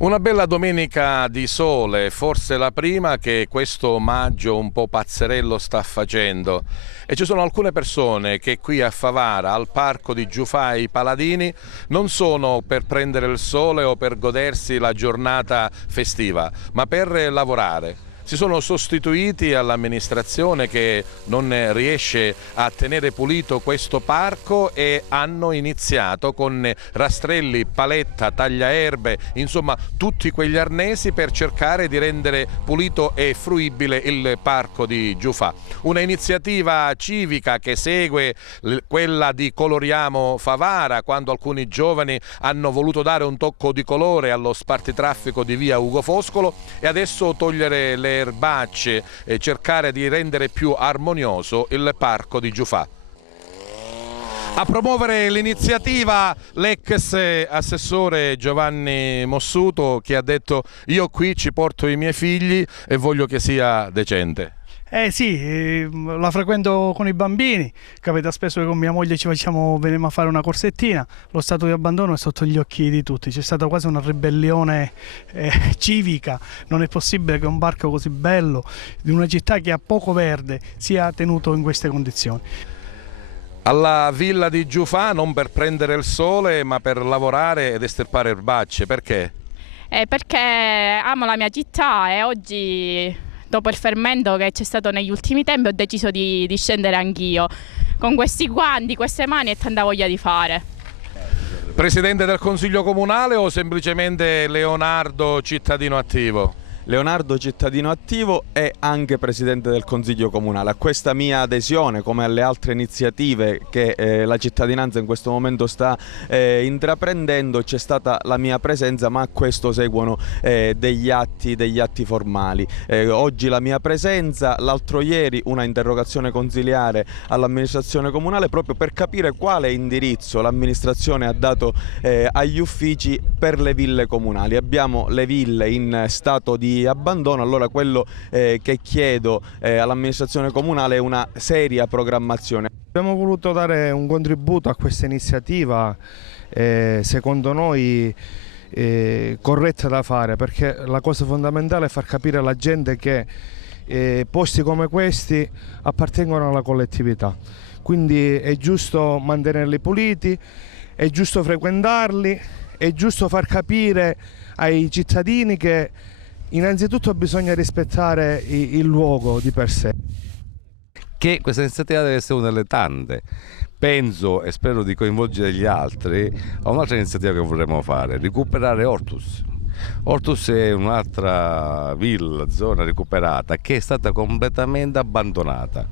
Una bella domenica di sole, forse la prima che questo maggio un po' pazzerello sta facendo, e ci sono alcune persone che qui a Favara, al parco di Giufà i Paladini, non sono per prendere il sole o per godersi la giornata festiva, ma per lavorare. Si sono sostituiti all'amministrazione che non riesce a tenere pulito questo parco e hanno iniziato con rastrelli, paletta, tagliaerbe, insomma tutti quegli arnesi per cercare di rendere pulito e fruibile il parco di Giufà. Una iniziativa civica che segue quella di Coloriamo Favara, quando alcuni giovani hanno voluto dare un tocco di colore allo spartitraffico di via Ugo Foscolo e adesso togliere le erbacce e cercare di rendere più armonioso il parco di Giufà. A promuovere l'iniziativa l'ex assessore Giovanni Mossuto, che ha detto: io qui ci porto i miei figli e voglio che sia decente. Sì, la frequento con i bambini, capita spesso che con mia moglie veniamo a fare una corsettina. Lo stato di abbandono è sotto gli occhi di tutti, c'è stata quasi una ribellione civica. Non è possibile che un parco così bello, di una città che ha poco verde, sia tenuto in queste condizioni. Alla villa di Giufà non per prendere il sole ma per lavorare ed estirpare erbacce, perché? Perché amo la mia città e oggi, dopo il fermento che c'è stato negli ultimi tempi, ho deciso di scendere anch'io con questi guanti, queste mani e tanta voglia di fare. Presidente del Consiglio Comunale o semplicemente Leonardo cittadino attivo? Leonardo cittadino attivo e anche Presidente del Consiglio Comunale. A questa mia adesione, come alle altre iniziative che la cittadinanza in questo momento sta intraprendendo, c'è stata la mia presenza, ma a questo seguono degli atti formali. Oggi la mia presenza, l'altro ieri una interrogazione consiliare all'amministrazione comunale proprio per capire quale indirizzo l'amministrazione ha dato agli uffici per le ville comunali. Abbiamo le ville in stato di abbandono, allora quello che chiedo all'amministrazione comunale è una seria programmazione. Abbiamo voluto dare un contributo a questa iniziativa, secondo noi corretta da fare, perché la cosa fondamentale è far capire alla gente che posti come questi appartengono alla collettività, quindi è giusto mantenerli puliti, è giusto frequentarli, è giusto far capire ai cittadini che innanzitutto bisogna rispettare il luogo di per sé. Che questa iniziativa deve essere una delle tante. Penso e spero di coinvolgere gli altri a un'altra iniziativa che vorremmo fare: recuperare Ortus. Ortus è un'altra villa, zona recuperata, che è stata completamente abbandonata.